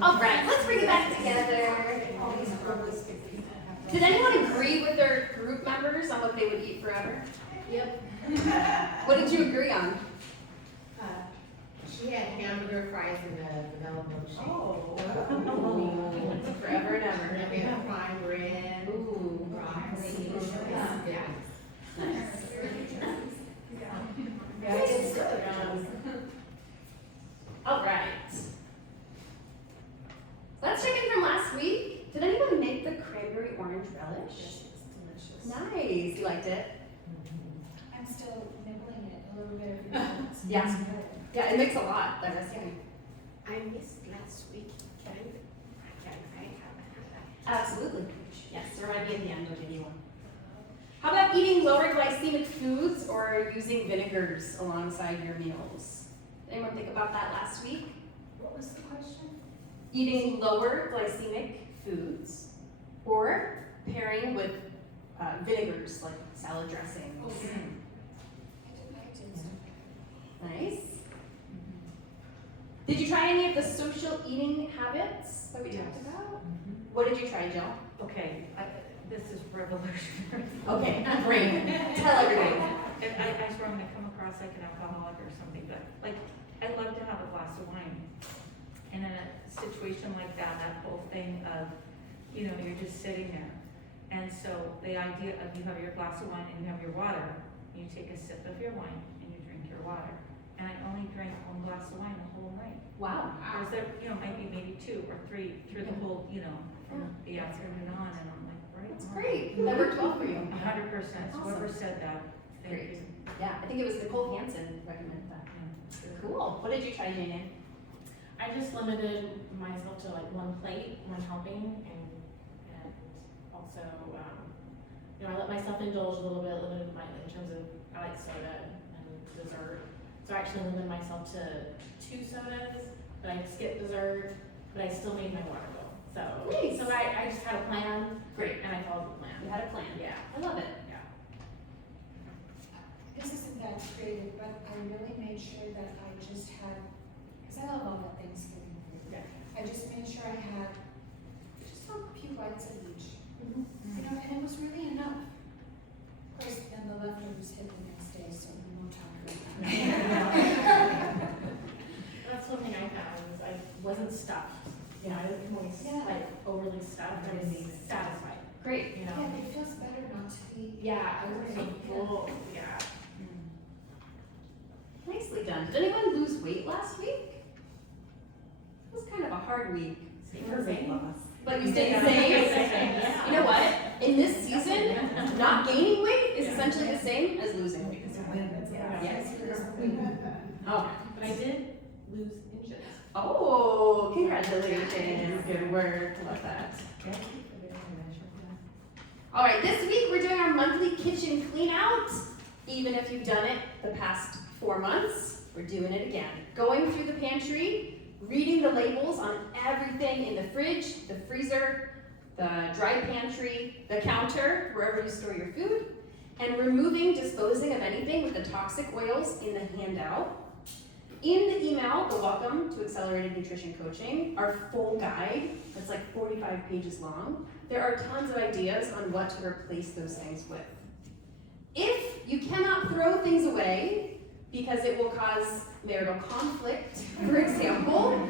All right, let's bring it back together. Did anyone agree with their group members on what they would eat forever? Yep. What did you agree on? She had hamburger, fries, and a vanilla milkshake. Oh. Forever and ever. And we have fried bread. Ooh. Broccoli. Yeah. Nice. All right. Let's check in from last week. Did anyone make the cranberry orange relish? Yes, it's delicious. Nice. You liked it? I'm still nibbling it a little bit every day. Yeah. Yeah, it makes a lot. That recipe. I missed last week. Can I have Absolutely. Yes, there might be at the end. We'll give you one. How about eating lower glycemic foods or using vinegars alongside your meals? Did anyone think about that last week? What was the question? Eating lower glycemic foods or pairing with vinegars like salad dressings. I did stuff. Nice. Did you try any of the social eating habits that we talked about? What did you try, Jill? Okay, this is revolutionary. Okay, great. Tell everybody. I swear I'm gonna come across like an alcoholic or something, but like, I love to have a glass of wine. And in a situation like that whole thing of, you're just sitting there. And so the idea of you have your glass of wine and you have your water, you take a sip of your wine and you drink your water. And I only drank one glass of wine the whole night. Wow. Whereas there, might be maybe 2 or 3 through the whole, from the afternoon on, and I'm like, right? That's great. That worked well for you. 100%. Whoever Awesome. said that, thank Great. you. Yeah, I think it was Nicole Hansen recommended that. Cool. What did you try, Jane? I just limited myself to like one plate, one helping, and also, I let myself indulge a little bit, limited in terms of, I like soda and dessert. So I actually limited myself to 2 sodas, but I skipped dessert, but I still made my water go. So, Nice. so I just had a plan, Great. and I followed the plan. You had a plan. Yeah. I love it. This isn't that creative, but I really made sure that I just had, because I love all that Thanksgiving food. Yeah. I just made sure I had just a few bites of each. Mm-hmm. And it was really enough. Of course, then the leftovers hit the next day, so we won't talk about that. That's one thing I found is I wasn't stuffed. I didn't always like overly stuffed. I was satisfied. Great. Yeah, it feels better not to be. Yeah, I was so full. Yeah. Nicely done. Did anyone lose weight last week? It was kind of a hard week. For weight loss. But you stayed the same. Yeah. You know what? In this season, not gaining weight is essentially the same as losing weight. Yes. Oh. But I did lose inches. Oh, congratulations. Good work. Love that. All right, this week we're doing our monthly kitchen clean out. Even if you've done it the past 4 months, we're doing it again. Going through the pantry, reading the labels on everything in the fridge, the freezer, the dry pantry, the counter, wherever you store your food, and removing, disposing of anything with the toxic oils in the handout. In the email, the Welcome to Accelerated Nutrition Coaching, our full guide, that's like 45 pages long, there are tons of ideas on what to replace those things with. If you cannot throw things away because it will cause marital conflict, for example,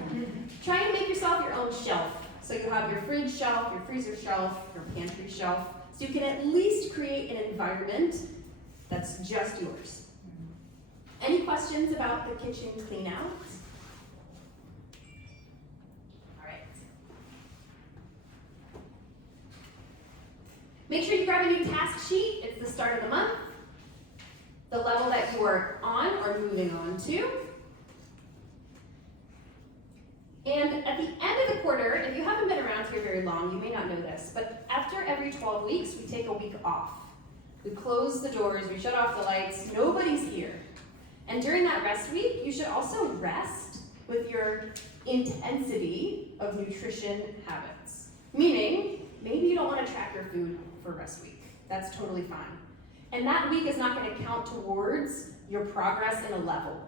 try and make yourself your own shelf. So you have your fridge shelf, your freezer shelf, your pantry shelf, so you can at least create an environment that's just yours. Any questions about the kitchen clean out? All right. Make sure you grab a new task sheet. It's the start of the month. The level that you are on or moving on to. And at the end of the quarter, if you haven't been around here very long, you may not know this, but after every 12 weeks, we take a week off. We close the doors, we shut off the lights, nobody's here. And during that rest week, you should also rest with your intensity of nutrition habits. Meaning, maybe you don't want to track your food for rest week. That's totally fine. And that week is not going to count towards your progress in a level.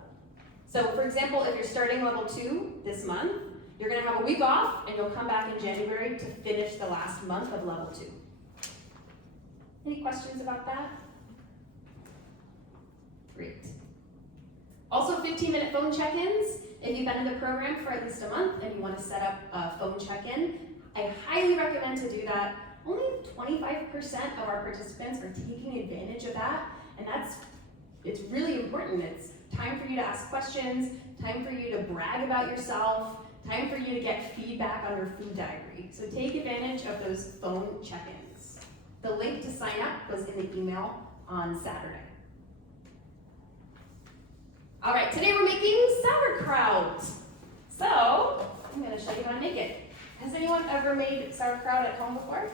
So for example, if you're starting level 2 this month, You're gonna have a week off, and you'll come back in January to finish the last month of level 2. Any questions about that? Great. Also 15-minute phone check-ins. If you've been in the program for at least a month and you want to set up a phone check-in, I highly recommend to do that. Only 25% of our participants are taking advantage of that, and it's really important. It's time for you to ask questions, time for you to brag about yourself, time for you to get feedback on your food diary. So take advantage of those phone check-ins. The link to sign up was in the email on Saturday. All right, today we're making sauerkraut. So, I'm gonna show you how to make it. Has anyone ever made sauerkraut at home before?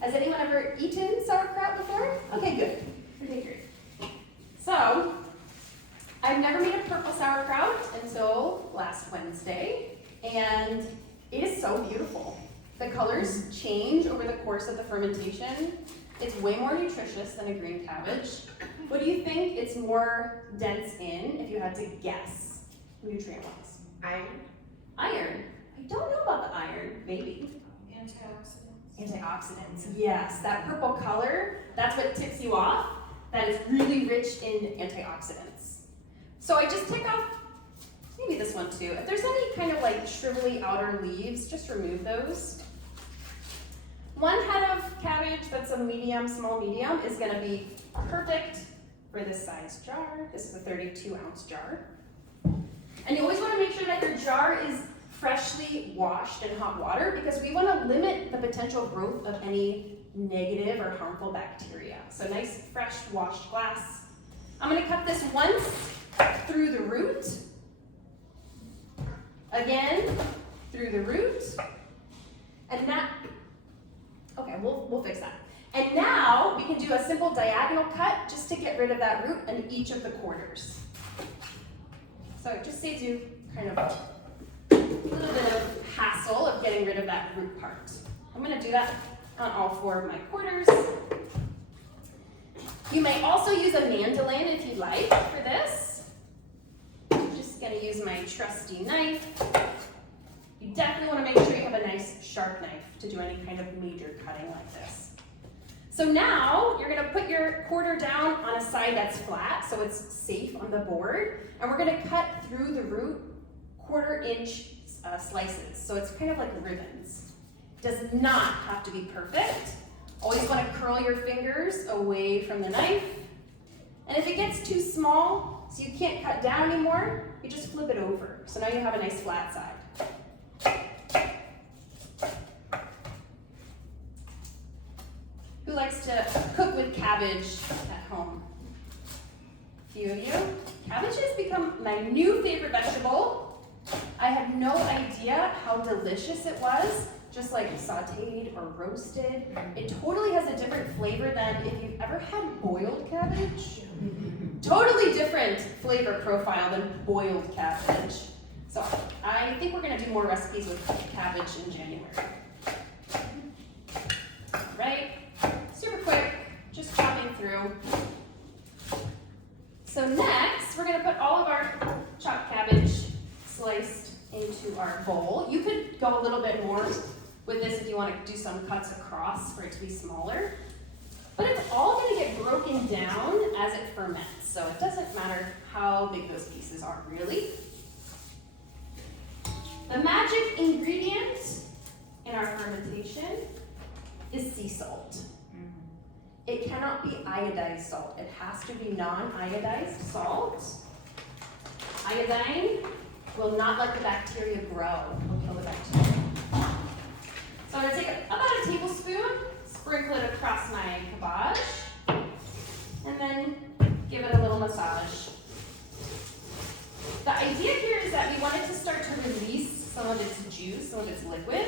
Has anyone ever eaten sauerkraut before? Okay, good. Okay, great. So, I've never made a purple sauerkraut until last Wednesday, and it is so beautiful. The colors change over the course of the fermentation. It's way more nutritious than a green cabbage. What do you think it's more dense in, if you had to guess, nutrient-wise? Iron. Iron. I don't know about the iron, maybe. Antioxidants. Antioxidants, yes. That purple color, that's what tips you off. That is really rich in antioxidants. So I just take off, maybe this one too. If there's any kind of like shrivelly outer leaves, just remove those. One head of cabbage that's a medium, small medium, is gonna be perfect for this size jar. This is a 32-ounce jar. And you always wanna make sure that your jar is freshly washed in hot water, because we wanna limit the potential growth of any negative or harmful bacteria. So nice, fresh, washed glass. I'm gonna cut this once through the root. Again, through the root. And that, okay, we'll fix that. And now we can do a simple diagonal cut just to get rid of that root in each of the quarters. So it just saves you kind of a little bit of hassle of getting rid of that root part. I'm gonna do that on all 4 of my quarters. You may also use a mandolin if you'd like for this. I'm just gonna use my trusty knife. You definitely wanna make sure you have a nice sharp knife to do any kind of major cutting like this. So now you're gonna put your quarter down on a side that's flat so it's safe on the board, and we're gonna cut through the root 1/4 inch slices. So it's kind of like ribbons. Does not have to be perfect. Always wanna curl your fingers away from the knife. And if it gets too small, so you can't cut down anymore, you just flip it over. So now you have a nice flat side. Who likes to cook with cabbage at home? A few of you. Cabbage has become my new favorite vegetable. I had no idea how delicious it was, just like sauteed or roasted. It totally has a different flavor than if you've ever had boiled cabbage. Totally different flavor profile than boiled cabbage. So I think we're gonna do more recipes with cabbage in January. All right, super quick, just chopping through. So next, we're gonna put all of our chopped cabbage sliced into our bowl. You could go a little bit more with this if you want to do some cuts across for it to be smaller. But it's all going to get broken down as it ferments, so it doesn't matter how big those pieces are, really. The magic ingredient in our fermentation is sea salt. It cannot be iodized salt. It has to be non-iodized salt. Iodine will not let the bacteria grow. It'll kill the bacteria. So I'm gonna take about a tablespoon, sprinkle it across my cabbage, and then give it a little massage. The idea here is that we want it to start to release some of its juice, some of its liquid.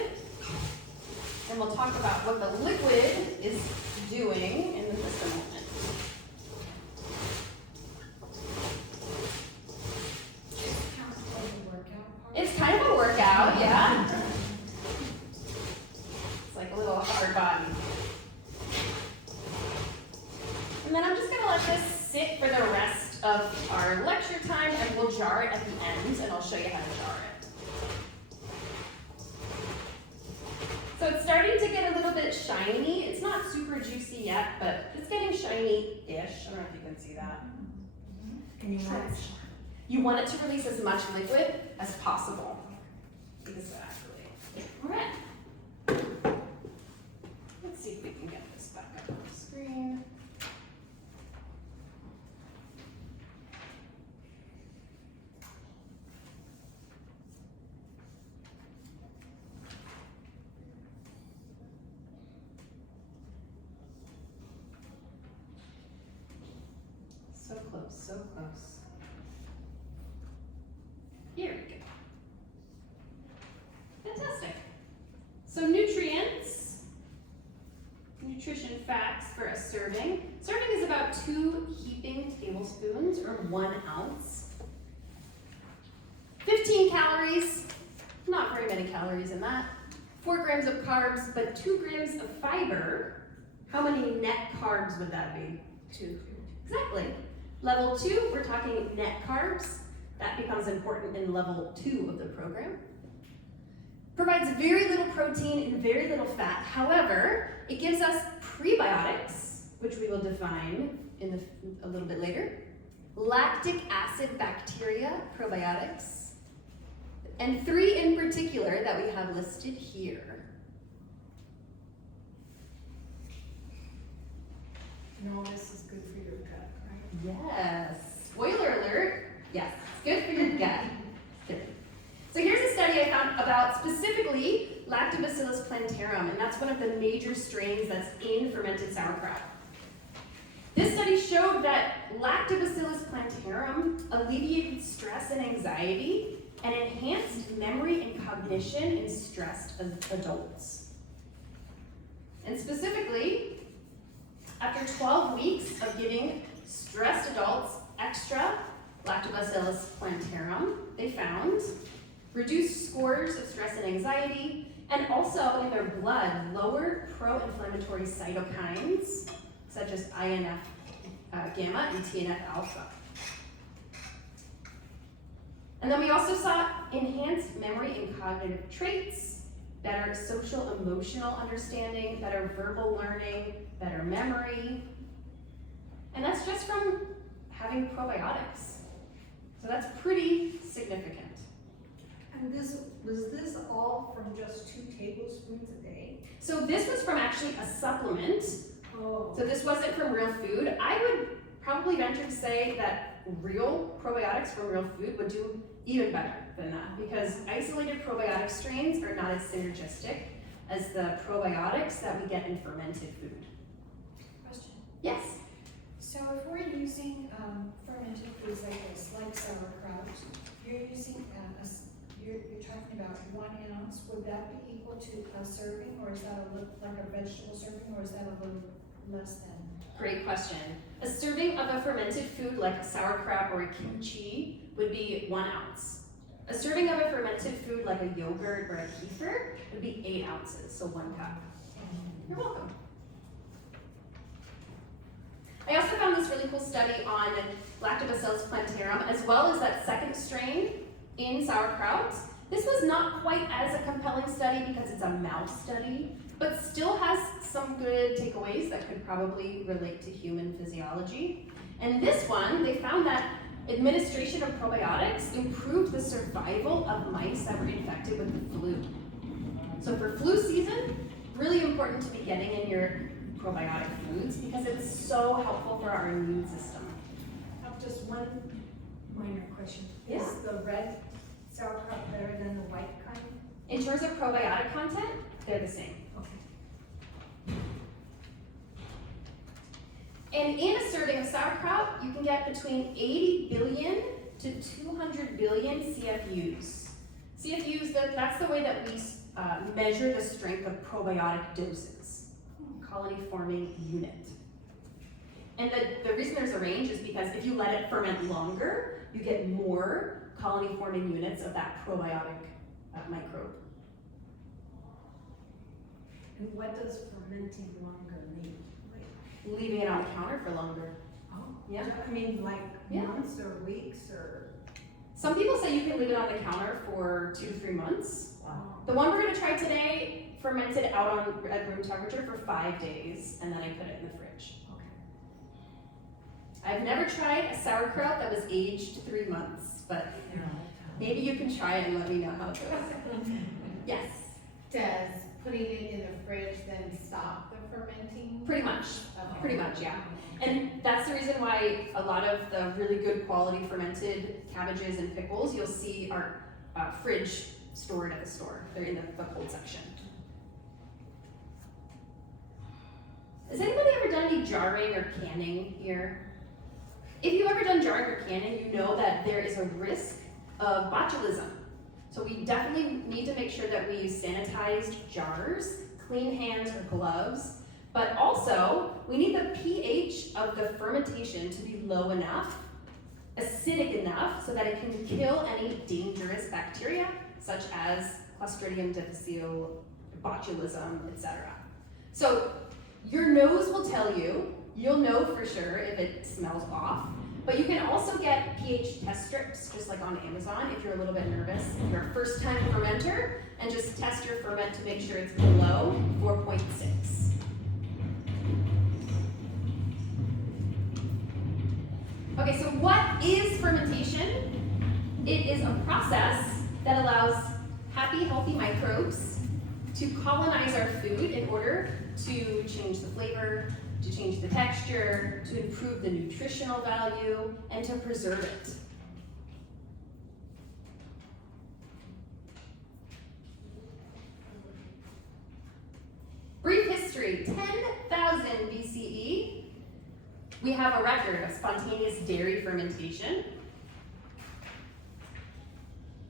And we'll talk about what the liquid is doing in just a moment. It's kind of a workout, yeah. It's like a little upper body. And then I'm just gonna let this sit for the rest of our lecture time, and we'll jar it at the end, and I'll show you how to jar it. shiny. It's not super juicy yet, but it's getting shiny-ish. I don't know if you can see that. And you want You want it to release as much liquid as possible. Exactly. All right. Let's see if we can get this back up on the screen. So close, so close. Here we go. Fantastic. So nutrients, nutrition facts for a serving. Serving is about 2 heaping tablespoons or 1 ounce. 15 calories, not very many calories in that. 4 grams of carbs, but 2 grams of fiber. How many net carbs would that be? 2. Exactly. Level 2, we're talking net carbs. That becomes important in level 2 of the program. Provides very little protein and very little fat. However, it gives us prebiotics, which we will define a little bit later. Lactic acid bacteria probiotics. And 3 in particular that we have listed here. And all this is good for your gut, right? Yes. Spoiler alert. Yes. Good for your gut. Good. So here's a study I found about specifically Lactobacillus plantarum, and that's one of the major strains that's in fermented sauerkraut. This study showed that Lactobacillus plantarum alleviated stress and anxiety and enhanced memory and cognition in stressed adults. And specifically, after 12 weeks of giving stressed adults extra Lactobacillus plantarum, they found reduced scores of stress and anxiety, and also in their blood, lowered pro-inflammatory cytokines, such as INF gamma and TNF alpha. And then we also saw enhanced memory and cognitive traits, better social emotional understanding, better verbal learning, better memory. And that's just from having probiotics. So that's pretty significant. And was this all from just 2 tablespoons a day? So this was from actually a supplement. Oh. So this wasn't from real food. I would probably venture to say that real probiotics from real food would do even better than that, because isolated probiotic strains are not as synergistic as the probiotics that we get in fermented food. Question. Yes? So if we're using fermented foods like this, like sauerkraut, you're using you're talking about 1 ounce. Would that be equal to a serving, or is that like a vegetable serving, or is that a little less than? Great question. A serving of a fermented food like a sauerkraut or a kimchi would be 1 ounce. A serving of a fermented food like a yogurt or a kefir would be 8 ounces, so 1 cup. You're welcome. I also found this really cool study on Lactobacillus plantarum, as well as that second strain in sauerkraut. This was not quite as a compelling study because it's a mouse study, but still has some good takeaways that could probably relate to human physiology. And this one, they found that administration of probiotics improved the survival of mice that were infected with the flu. So for flu season, really important to be getting in your probiotic foods because it's so helpful for our immune system. I have just one minor question. Yeah. Is the red sauerkraut better than the white kind? In terms of probiotic content, they're the same. Okay. And in a serving of sauerkraut, you can get between 80 billion to 200 billion CFUs. CFUs, that's the way that we measure the strength of probiotic doses, colony-forming unit. And the reason there's a range is because if you let it ferment longer, you get more colony-forming units of that probiotic microbe. And what does fermenting longer mean? Like, Leaving it on the counter for longer. oh, Yeah. I mean like Yeah. months or weeks or? Some people say you can leave it on the counter for 2 to 3 months. Wow. The one we're gonna try today fermented out on at room temperature for 5 days, and then I put it in the fridge. I've never tried a sauerkraut that was aged 3 months, but maybe you can try it and let me know how it goes. Yes, Does putting it in the fridge then stop the fermenting? pretty much. Okay. Pretty much, yeah. And that's the reason why a lot of the really good quality fermented cabbages and pickles you'll see are fridge stored at the store. They're in the cold section. Has anybody ever done any jarring or canning here? If you've ever done jarring or canning, you know that there is a risk of botulism. So we definitely need to make sure that we use sanitized jars, clean hands or gloves, but also we need the pH of the fermentation to be low enough, acidic enough, so that it can kill any dangerous bacteria, such as Clostridium difficile, botulism, etc. So your nose will tell you, you'll know for sure if it smells off, but you can also get pH test strips, just like on Amazon, if you're a little bit nervous. If you're a first-time fermenter, and just test your ferment to make sure it's below 4.6. Okay, so what is fermentation? It is a process that allows happy, healthy microbes to colonize our food in order to change the flavor, to change the texture, to improve the nutritional value, and to preserve it. Brief history, 10,000 BCE, we have a record of spontaneous dairy fermentation.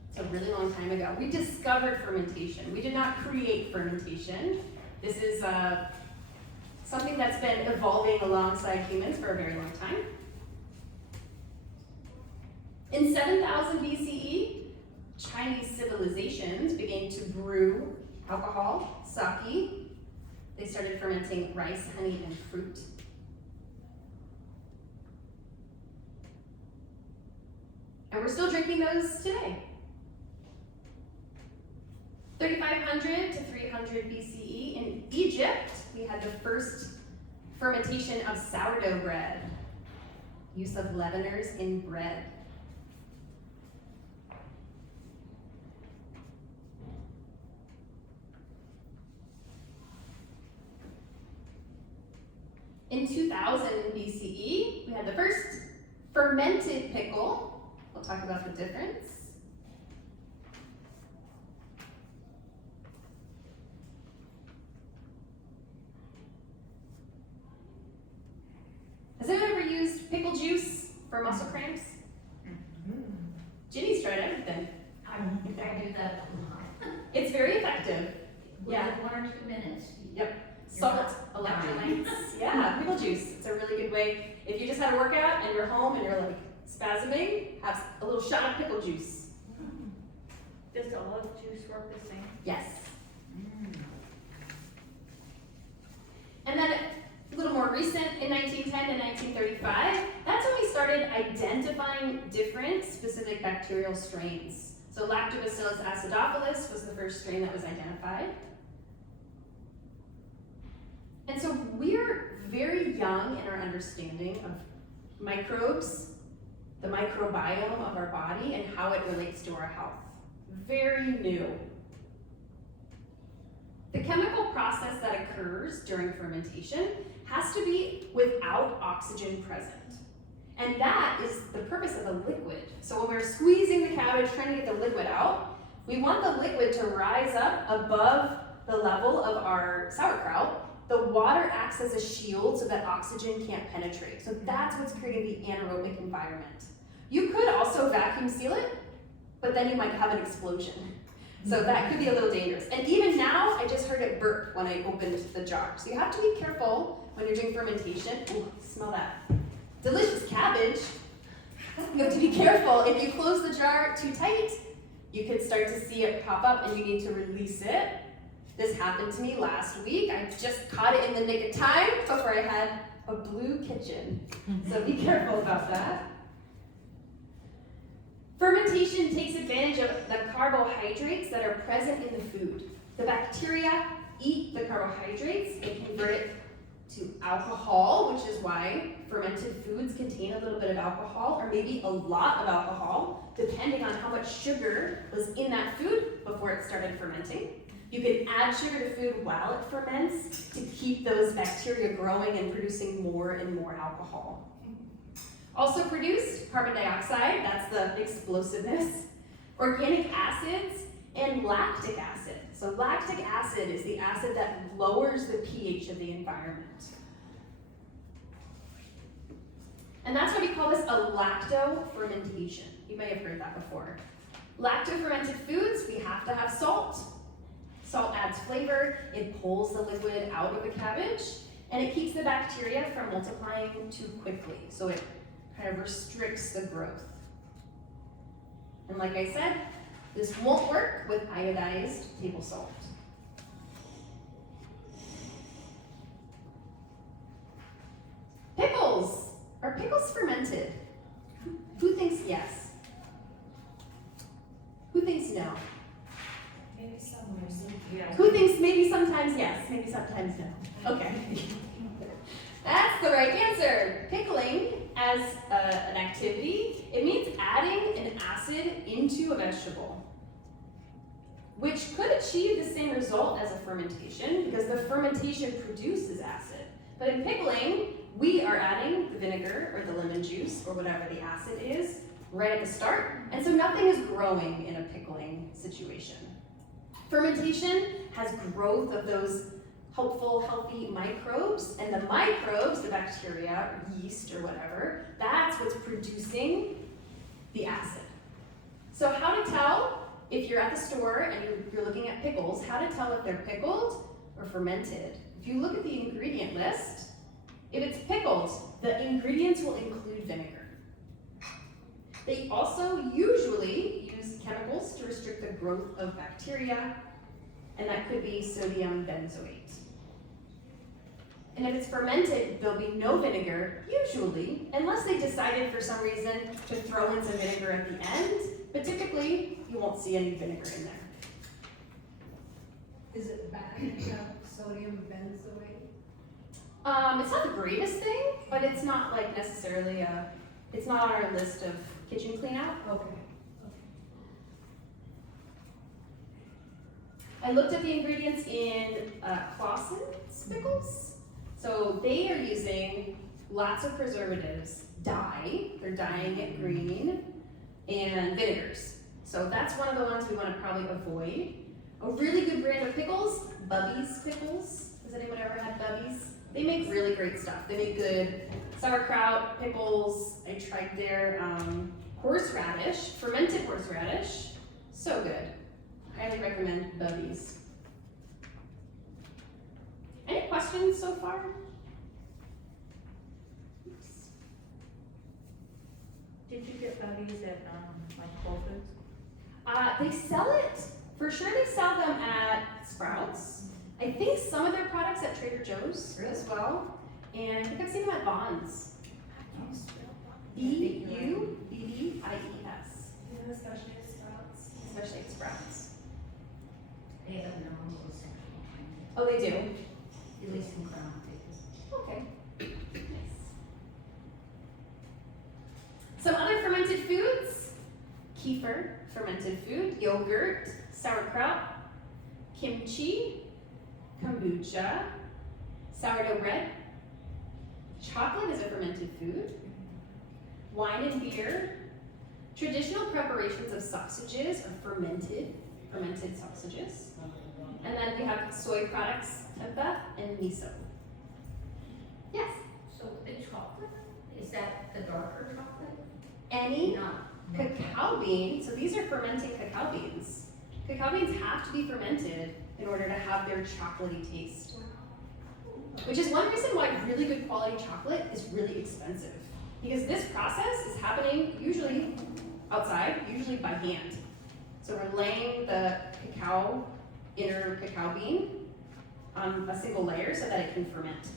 It's a really long time ago. We discovered fermentation. We did not create fermentation. This is something that's been evolving alongside humans for a very long time. In 7000 BCE, Chinese civilizations began to brew alcohol, sake. They started fermenting rice, honey, and fruit. And we're still drinking those today. 3500 to 300 BCE, in Egypt, we had the first fermentation of sourdough bread, use of leaveners in bread. In 2000 BCE, we had the first fermented pickle. We'll talk about the difference. Has anyone ever used pickle juice for muscle cramps? Ginny's tried everything. I do that a lot. It's very effective. Yeah. Within 1 or 2 minutes. Salt, electrolytes. Yeah, pickle juice. It's a really good way. If you just had a workout and you're home and you're like spasming, have a little shot of pickle juice. Does olive juice work the same? Yes. And then a little more recent, in 1910 to 1935, that's when we started identifying different specific bacterial strains. So Lactobacillus acidophilus was the first strain that was identified. And so we're very young in our understanding of microbes, the microbiome of our body, and how it relates to our health. Very new. The chemical process that occurs during fermentation has to be without oxygen present. And that is the purpose of a liquid. So when we're squeezing the cabbage, trying to get the liquid out, we want the liquid to rise up above the level of our sauerkraut. The water acts as a shield so that oxygen can't penetrate. So that's what's creating the anaerobic environment. You could also vacuum seal it, but then you might have an explosion. So that could be a little dangerous. And even now, I just heard it burp when I opened the jar. So you have to be careful when you're doing fermentation. Ooh, smell that. Delicious cabbage. You have to be careful. If you close the jar too tight, you could start to see it pop up and you need to release it. This happened to me last week. I just caught it in the nick of time before I had a blue kitchen. So be careful about that. Fermentation takes advantage of the carbohydrates that are present in the food. The bacteria eat the carbohydrates and convert it to alcohol, which is why fermented foods contain a little bit of alcohol, or maybe a lot of alcohol, depending on how much sugar was in that food before it started fermenting. You can add sugar to food while it ferments to keep those bacteria growing and producing more and more alcohol. Also produced, carbon dioxide, that's the explosiveness, organic acids, and lactic acid. So lactic acid is the acid that lowers the pH of the environment. And that's why we call this a lacto-fermentation. You may have heard that before. Lacto-fermented foods, we have to have salt. Salt adds flavor, it pulls the liquid out of the cabbage, and it keeps the bacteria from multiplying too quickly. So it kind of restricts the growth. And like I said, this won't work with iodized table salt. Pickles. Are pickles fermented? Who thinks yes? Who thinks no? Maybe somewhere, Yeah. Who thinks maybe sometimes yes, maybe sometimes no? Okay. That's the right answer. Pickling as an activity, it means adding an acid into a vegetable, which could achieve the same result as a fermentation because the fermentation produces acid. But in pickling, we are adding the vinegar or the lemon juice or whatever the acid is right at the start, and so nothing is growing in a pickling situation. Fermentation has growth of those helpful, healthy microbes, and the microbes, the bacteria, or yeast, or whatever, that's what's producing the acid. So how to tell if you're at the store and you're looking at pickles, how to tell if they're pickled or fermented? If you look at the ingredient list, if it's pickled, the ingredients will include vinegar. They also usually use chemicals to restrict the growth of bacteria, and that could be sodium benzoate. And if it's fermented, there'll be no vinegar, usually, unless they decided for some reason to throw in some vinegar at the end, but typically you won't see any vinegar in there. Is it bad to have sodium benzoate? It's not the greatest thing, but it's not like necessarily it's not on our list of kitchen clean out. Okay. I looked at the ingredients in Clausen's pickles. So they are using lots of preservatives, dye, they're dyeing it green, and vinegars. So that's one of the ones we want to probably avoid. A really good brand of pickles, Bubby's Pickles. Has anyone ever had Bubby's? They make really great stuff. They make good sauerkraut, pickles. I tried their horseradish, fermented horseradish. So good. Highly recommend Bubby's. Any questions so far? Did you get Bubby's at, like Whole Foods? They sell it, for sure they sell them at Sprouts. I think some of their products at Trader Joe's as well. And I think I've seen them at Vons. Bubbies. Yeah, especially at Sprouts. Especially at Sprouts. They have their own little section, Oh, they do? at least in Crown Vic. Okay. Nice. Some other fermented foods. Kefir, fermented food. Yogurt, sauerkraut, kimchi, kombucha, sourdough bread. Chocolate is a fermented food. Wine and beer. Traditional preparations of sausages are fermented sausages. And then we have soy products, tempeh, and miso. Yes, So the chocolate, is that the darker chocolate? any Not. cacao bean, so these are fermenting cacao beans. Cacao beans have to be fermented in order to have their chocolatey taste. Which is one reason why really good quality chocolate is really expensive. Because this process is happening usually outside, usually by hand. So we're laying the inner cacao bean on a single layer so that it can ferment.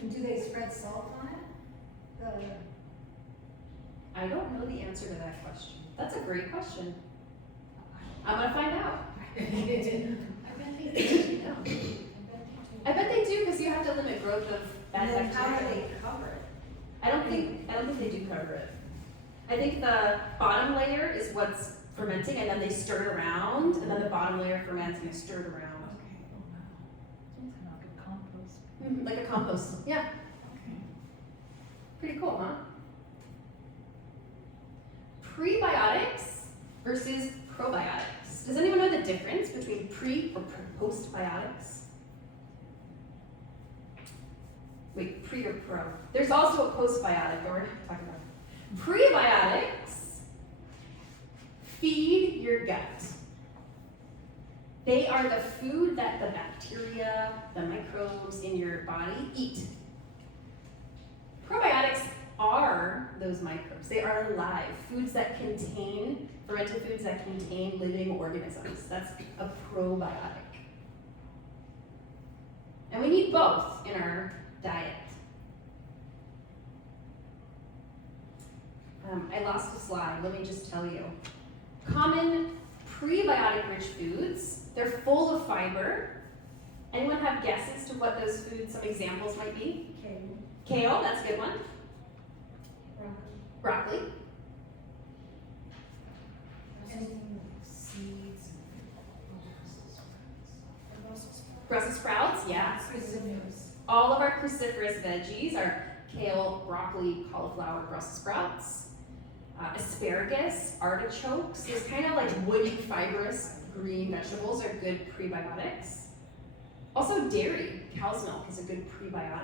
And do they spread salt on it? I don't know the answer to that question. That's a great question. I'm gonna find out. I bet they do. I bet they do, because you have to limit growth of bad And then how do bacteria. they cover it? I don't think they do cover it. I think the bottom layer is what's fermenting, and then they stir it around, and then the bottom layer ferments and you stir it around. Like a compost. Yeah. Pretty cool, huh? Prebiotics versus probiotics. Does anyone know the difference between pre or postbiotics? Wait, pre or pro? There's also a postbiotic that we're talking about. Prebiotics feed your gut. They are the food that the bacteria, the microbes in your body eat. Probiotics are those microbes. They are alive. Foods that contain, fermented foods that contain living organisms. That's a probiotic. And we need both in our diet. I lost a slide, let me just tell you. Common prebiotic-rich foods, they're full of fiber. Anyone have guesses to what those foods, some examples might be? Kale. Kale, that's a good one. Broccoli. And seeds. Brussels sprouts, yeah. Cruciferous. All of our cruciferous veggies are kale, broccoli, cauliflower, Brussels sprouts. Asparagus, artichokes, those kind of like woody, fibrous green vegetables are good prebiotics. Also dairy, cow's milk is a good prebiotic.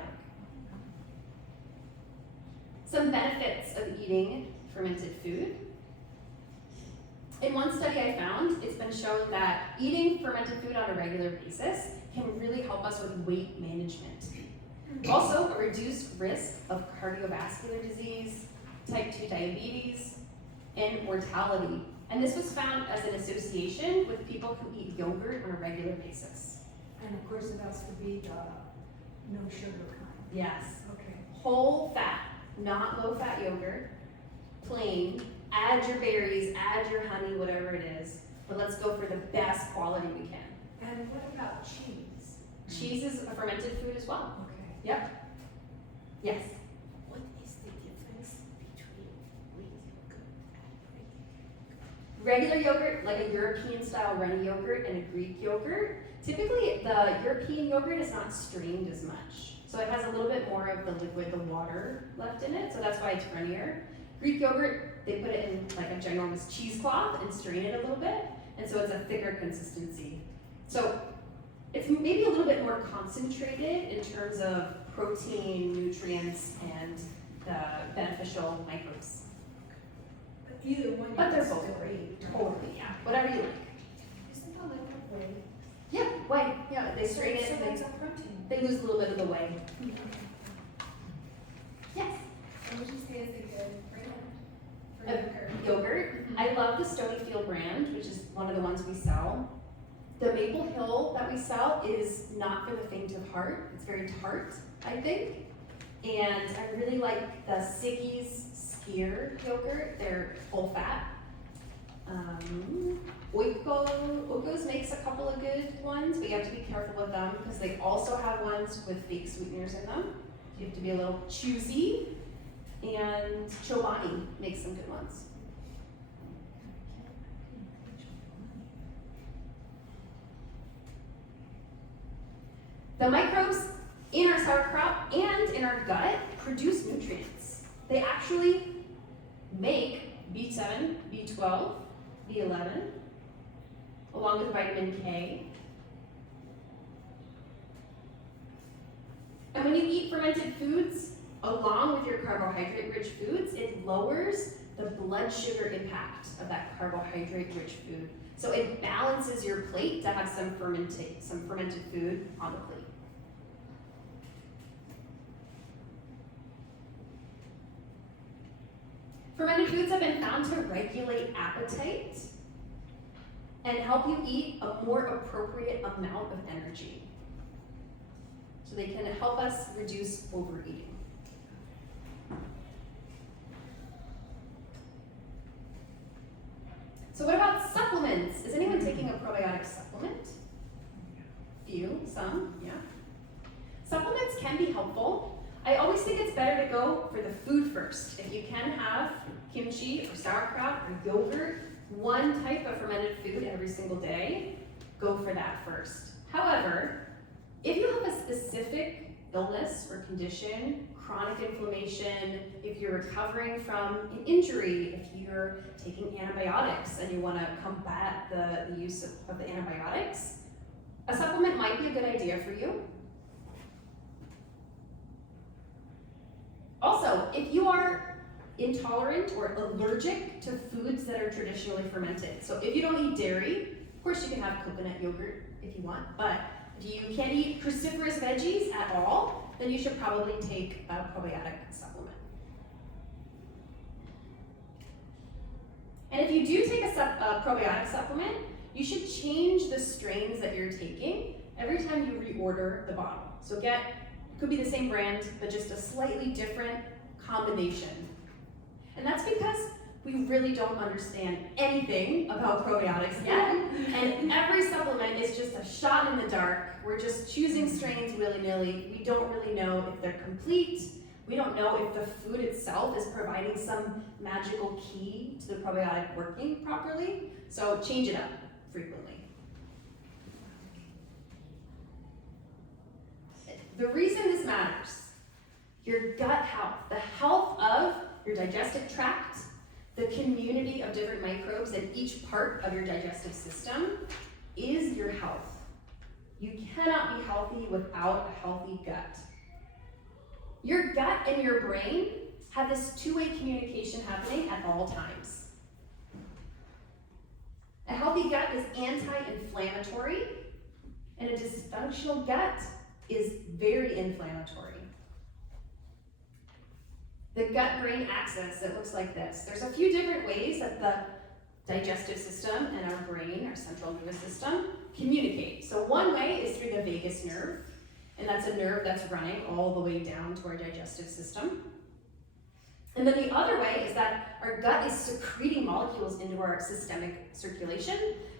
Some benefits of eating fermented food. In one study I found, it's been shown that eating fermented food on a regular basis can really help us with weight management. Also, a reduced risk of cardiovascular disease, type 2 diabetes, and mortality. And this was found as an association with people who eat yogurt on a regular basis. And of course, it has to be the no sugar kind. Yes. Okay. Whole fat, not low fat yogurt, plain, add your berries, add your honey, whatever it is, but let's go for the best quality we can. And what about cheese? Cheese is a fermented food as well. Okay. Yes. What is the difference between Greek yogurt and Regular yogurt, like a European style runny yogurt and a Greek yogurt, typically the European yogurt is not strained as much. So it has a little bit more of the liquid, the water left in it, so that's why it's runnier. Greek yogurt, they put it in like a ginormous cheesecloth and strain it a little bit, and so it's a thicker consistency. So it's maybe a little bit more concentrated in terms of protein, nutrients, and the beneficial microbes. But either one, you But they're can both still great. eat. Totally, yeah. Whatever you like. Isn't the liquid whey? Yeah, whey. Yeah, they strain it. So and that's a protein. they lose a little bit of the whey. Yes. What would you say is a good brand for Uh, yogurt? Yogurt. I love the Stonyfield brand, which is one of the ones we sell. The Maple Hill that we sell is not for the faint of heart. It's very tart, I think. And I really like the Siggy's Skier yogurt. They're full fat. Oikos makes a couple of good ones, but you have to be careful with them because they also have ones with fake sweeteners in them. You have to be a little choosy. And Chobani makes some good ones. The microbes in our sauerkraut and in our gut produce nutrients. They actually make B7, B12, B11, along with vitamin K. And when you eat fermented foods, along with your carbohydrate-rich foods, it lowers the blood sugar impact of that carbohydrate-rich food. So it balances your plate to have some fermented food on the plate. Fermented foods have been found to regulate appetite and help you eat a more appropriate amount of energy. So they can help us reduce overeating. So what about supplements? Is anyone taking a probiotic supplement? Few, some, yeah. Supplements can be helpful. I always think it's better to go for the food first. If you can have kimchi or sauerkraut or yogurt, one type of fermented food every single day, go for that first. However, if you have a specific illness or condition, chronic inflammation, if you're recovering from an injury, if you're taking antibiotics and you want to combat the use of the antibiotics, a supplement might be a good idea for you. Also, if you are intolerant or allergic to foods that are traditionally fermented, so if you don't eat dairy, of course you can have coconut yogurt if you want, but if you can't eat cruciferous veggies at all, then you should probably take a probiotic supplement. And if you do take a probiotic supplement, you should change the strains that you're taking every time you reorder the bottle. So it could be the same brand, but just a slightly different combination. And that's because we really don't understand anything about probiotics yet, and every supplement is just a shot in the dark. We're just choosing strains willy-nilly. We don't really know if they're complete. We don't know if the food itself is providing some magical key to the probiotic working properly. So change it up frequently. The reason this matters, your gut health, the health of your digestive tract, the community of different microbes in each part of your digestive system is your health. You cannot be healthy without a healthy gut. Your gut and your brain have this two-way communication happening at all times. A healthy gut is anti-inflammatory, and a dysfunctional gut is very inflammatory. The gut-brain axis, it looks like this. There's a few different ways that the digestive system and our brain, our central nervous system, communicate. So one way is through the vagus nerve, and that's a nerve that's running all the way down to our digestive system. And then the other way is that our gut is secreting molecules into our systemic circulation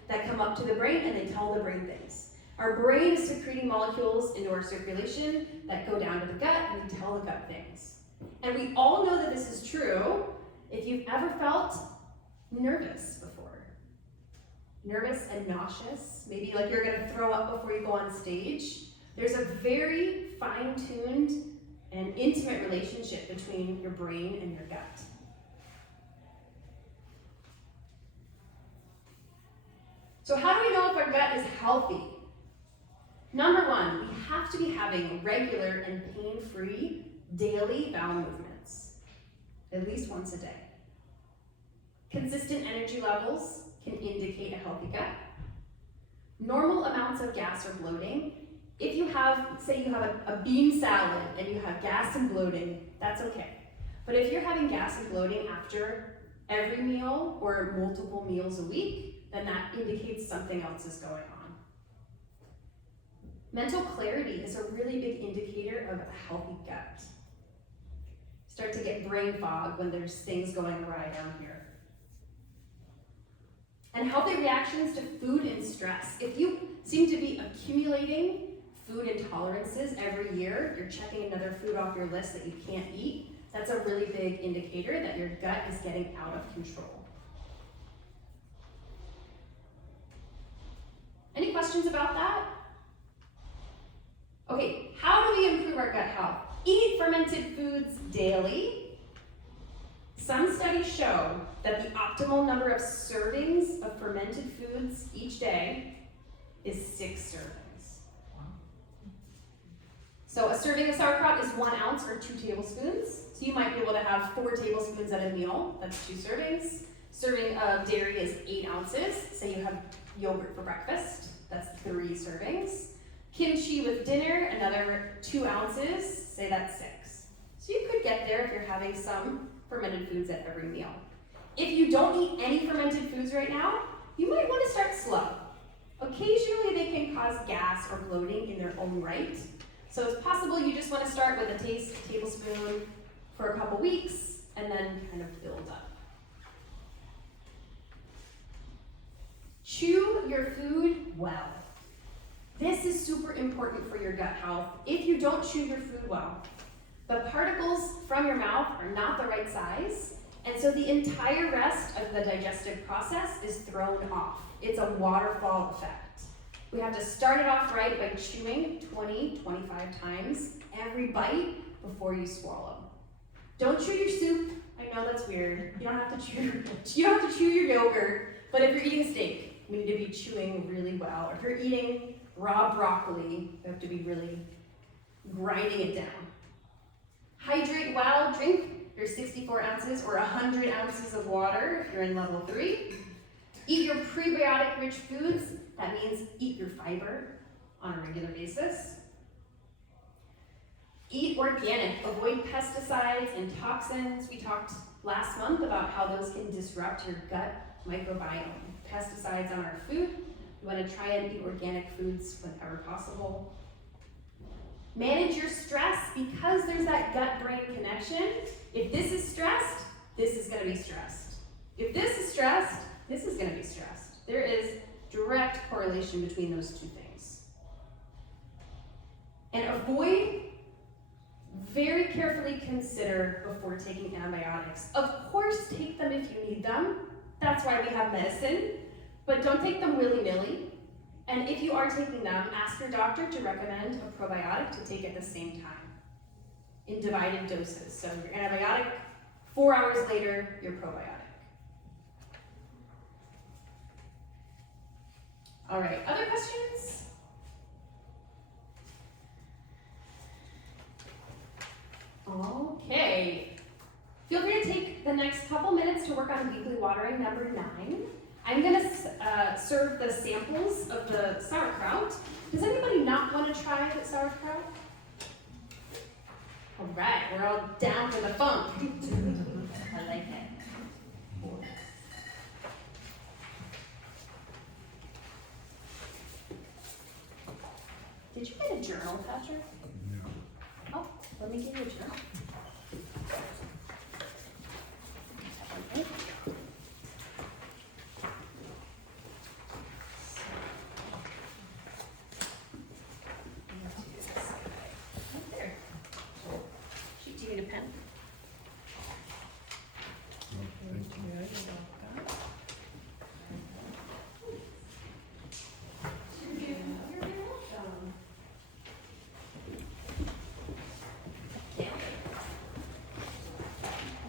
that come up to the brain and they tell the brain things. Our brain is secreting molecules into our circulation that go down to the gut and they tell the gut things. And we all know that this is true if you've ever felt nervous before. Nervous and nauseous, maybe like you're gonna throw up before you go on stage. There's a very fine-tuned and intimate relationship between your brain and your gut. So how do we know if our gut is healthy? Number one, we have to be having regular and pain-free daily bowel movements, at least once a day. Consistent energy levels can indicate a healthy gut. Normal amounts of gas or bloating. If you have, say you have a bean salad and you have gas and bloating, that's okay. But if you're having gas and bloating after every meal or multiple meals a week, then that indicates something else is going on. Mental clarity is a really big indicator of a healthy gut. Start to get brain fog when there's things going awry down here. And healthy reactions to food and stress. If you seem to be accumulating food intolerances every year, you're checking another food off your list that you can't eat, that's a really big indicator that your gut is getting out of control. Any questions about that? Okay, how do we improve our gut health? Eat fermented foods daily. Some studies show that the optimal number of servings of fermented foods each day is 6 servings. So a serving of sauerkraut is 1 ounce or 2 tablespoons. So you might be able to have 4 tablespoons at a meal, that's 2 servings. Serving of dairy is 8 ounces. Say you have yogurt for breakfast, that's 3 servings. Kimchi with dinner, another 2 ounces, say that's 6. So you could get there if you're having some fermented foods at every meal. If you don't eat any fermented foods right now, you might want to start slow. Occasionally they can cause gas or bloating in their own right. So it's possible you just want to start with a tablespoon for a couple weeks and then kind of build up. chew your food well. This is super important for your gut health. If you don't chew your food well, the particles from your mouth are not the right size, and so the entire rest of the digestive process is thrown off. It's a waterfall effect. We have to start it off right by chewing 20, 25 times every bite before you swallow. Don't chew your soup. I know that's weird. You don't have to chew your yogurt, but if you're eating steak, we need to be chewing really well. If you're eating raw broccoli, you have to be really grinding it down. Hydrate well, drink your 64 ounces or 100 ounces of water if you're in level 3. Eat your prebiotic-rich foods. That means eat your fiber on a regular basis. Eat organic. Avoid pesticides and toxins. We talked last month about how those can disrupt your gut microbiome. Pesticides on our food. You want to try and eat organic foods whenever possible. Manage your stress because there's that gut-brain connection. If this is stressed, this is going to be stressed. If this is stressed, this is going to be stressed. There is direct correlation between those two things. And very carefully consider before taking antibiotics. Of course, take them if you need them. That's why we have medicine. But don't take them willy-nilly. And if you are taking them, ask your doctor to recommend a probiotic to take at the same time in divided doses. So your antibiotic, 4 hours later, your probiotic. All right, other questions? Okay. Feel free to take the next couple minutes to work on weekly watering number 9. I'm gonna serve the samples of the sauerkraut. Does anybody not want to try the sauerkraut? All right, we're all down for the funk. I like it. Did you get a journal, Patrick? No. Oh, let me give you a journal. Okay. Right there. Do you need a pen? No, thank you.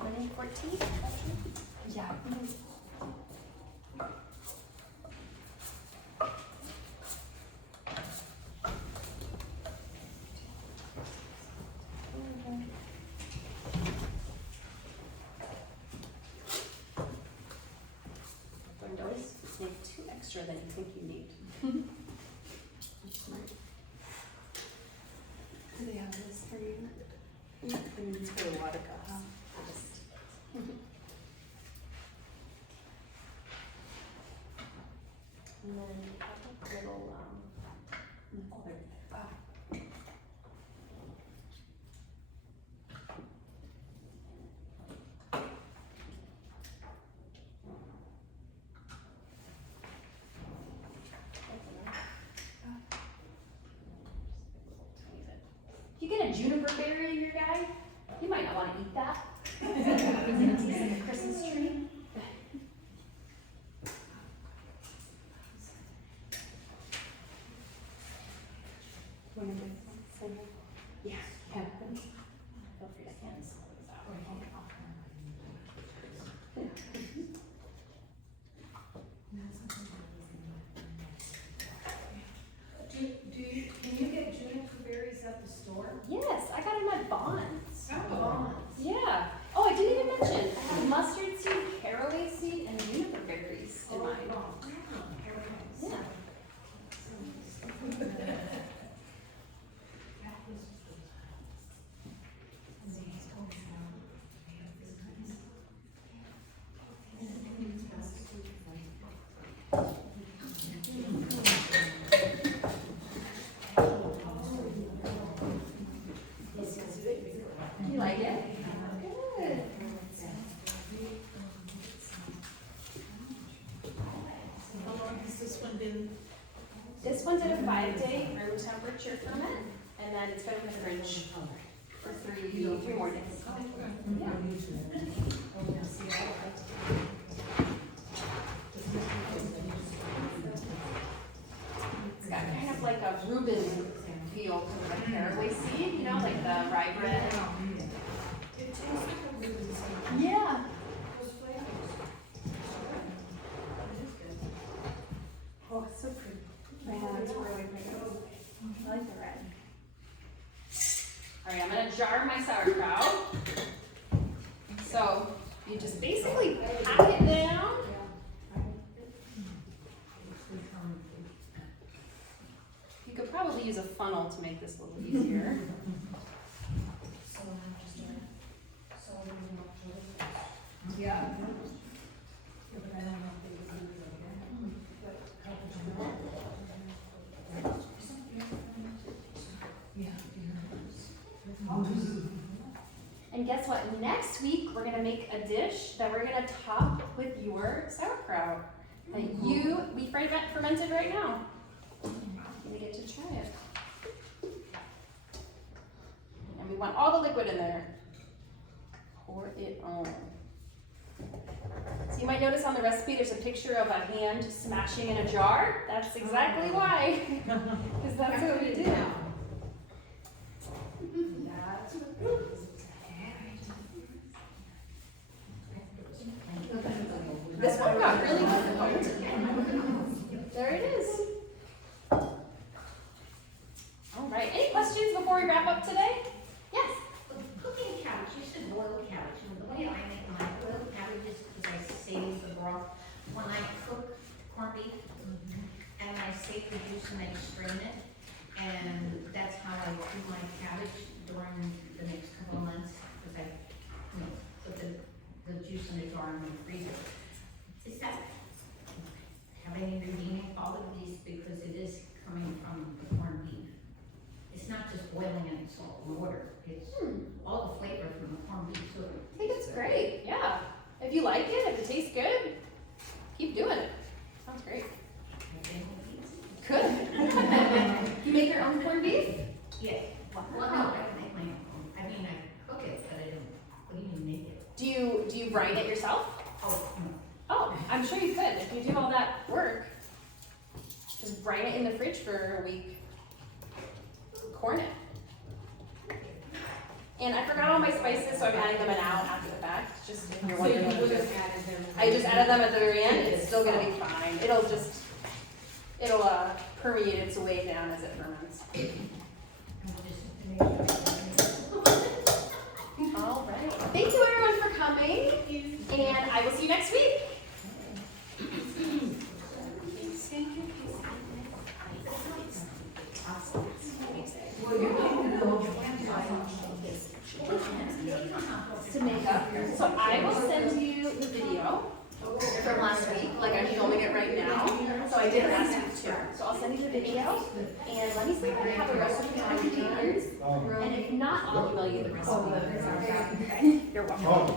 Morning 14? Yeah. Windows, make 2 extra than you think you need. Smart. Do they have this for you? It's for the water cups. And then a little if you get a juniper berry in your bag, you might not want to eat that. It's like a Christmas tree. Yeah. Feel free to hand some of those out. Can you get juniper berries at the store? Yes, I got them at Bonds. Oh. Yeah. Oh, I didn't even mention, I have mustard seed, caraway seed, and juniper berries in mine. Yeah. 5-day room temperature ferment, and then it's been in the fridge for three more days. It's got kind of like a Reuben feel to the caraway seed, you know, like the rye bread. It tastes like a Reuben seed. Yeah. Those flavors. Oh, it's so pretty. Yeah, it's really pretty. I like the red. All right, I'm gonna jar my sauerkraut. So you just basically pat it down. You could probably use a funnel to make this a little easier. So now just so we want to. Yeah. And guess what? Next week we're gonna make a dish that we're gonna top with your sauerkraut that we fermented right now. You get to try it. And we want all the liquid in there. Pour it on. So you might notice on the recipe there's a picture of a hand smashing in a jar. That's exactly why. Because that's what we do. This one got really difficult. There it is. All right, any questions before we wrap up today? Yes? Cooking cabbage, you said boiled cabbage, and the way I make my boiled cabbage is because I save the broth. When I cook corned beef, and I save the juice and I strain it, and that's how I do my cabbage during the next couple of months, because I, put the juice in the jar and then freeze it. Does that have any redeeming qualities, because it is coming from the corned beef? It's not just boiling in salt and water, it's all the flavor from the corned beef too. I think it's great, yeah. If you like it, if it tastes good, keep doing it. Sounds great. Good. You make your own corned beef? Yes. Well, no, I can make my own. I mean, I cook it, but I don't, what do you mean make it? Do you brine it yourself? Oh, no. Oh, I'm sure you could. If you do all that work, just brine it in the fridge for a week. Corn it. And I forgot all my spices, so I'm adding them now after the fact. Just if you're wondering. I just added them at the very end. It's still gonna be fine. It'll permeate its way down as it ferments. All right. Thank you everyone for coming, and I will see you next week. To make up. So I will send you the video from last week, like I'm filming it right now. So I did last week too. So I'll send you the video, and let me see if I have a recipe on containers. And if not, I'll email you the recipe. You're welcome.